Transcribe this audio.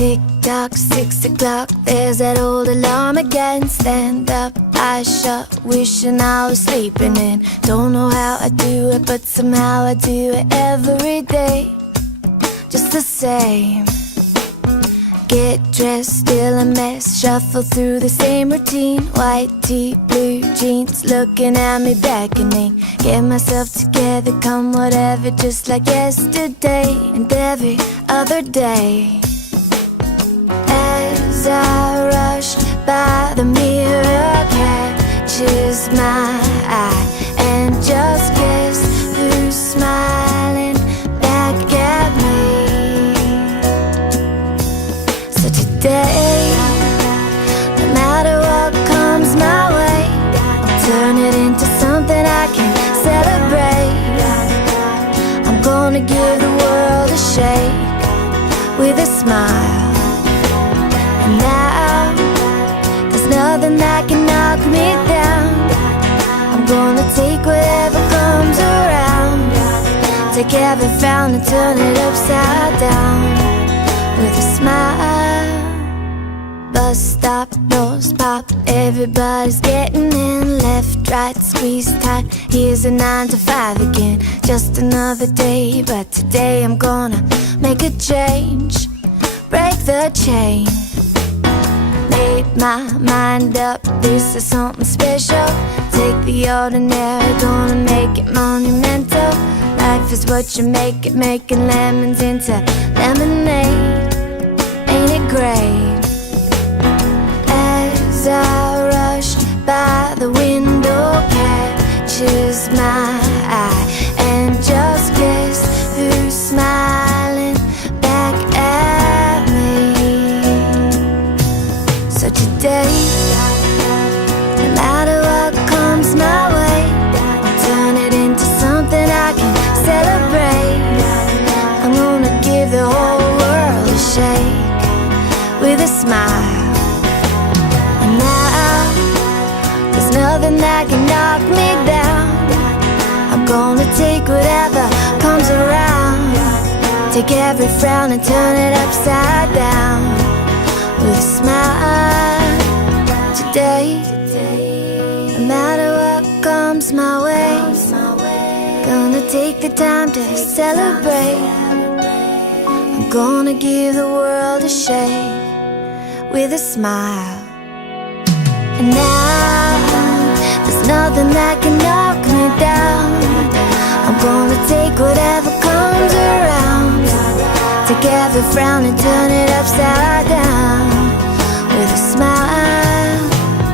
Tick-tock, 6 o'clock, there's that old alarm again. Stand up, eyes shut, wishing I was sleeping in. Don't know how I do it, but somehow I do it every day, just the same. Get dressed, still a mess, shuffle through the same routine. White tee, blue jeans, looking at me beckoning. Get myself together, come whatever, just like yesterday and every other day. As I rush by, the mirror catches my eye, and just guess who's smiling back at me. So today, no matter what comes my way, I'll turn it into something I can celebrate. I'm gonna give the world a shake with a smile. And now, there's nothing that can knock me down. I'm gonna take whatever comes around, take every frown and turn it upside down with a smile. Bus stop, doors pop, everybody's getting in. Left, right, squeeze tight, here's a 9 to 5 again. Just another day, but today I'm gonna make a change, break the chain. Made my mind up, this is something special. Take the ordinary, gonna make it monumental. Life is what you make it, making lemons into lemonade. Ain't it great? As I rush by, the window catches my eye, and just guess who's smiling back at me. So today, no matter what comes my way, I'll turn it into something I can celebrate. I'm gonna give the whole world a shake with a smile. And now, there's nothing that can knock me down. I'm gonna take whatever comes around, take every frown and turn it upside down with a smile. Today, no matter what comes my way, gonna take the time to celebrate. I'm gonna give the world a shake with a smile. And now, there's nothing that can knock me down. I'm gonna take whatever comes around, take every frown and turn it upside down with a smile.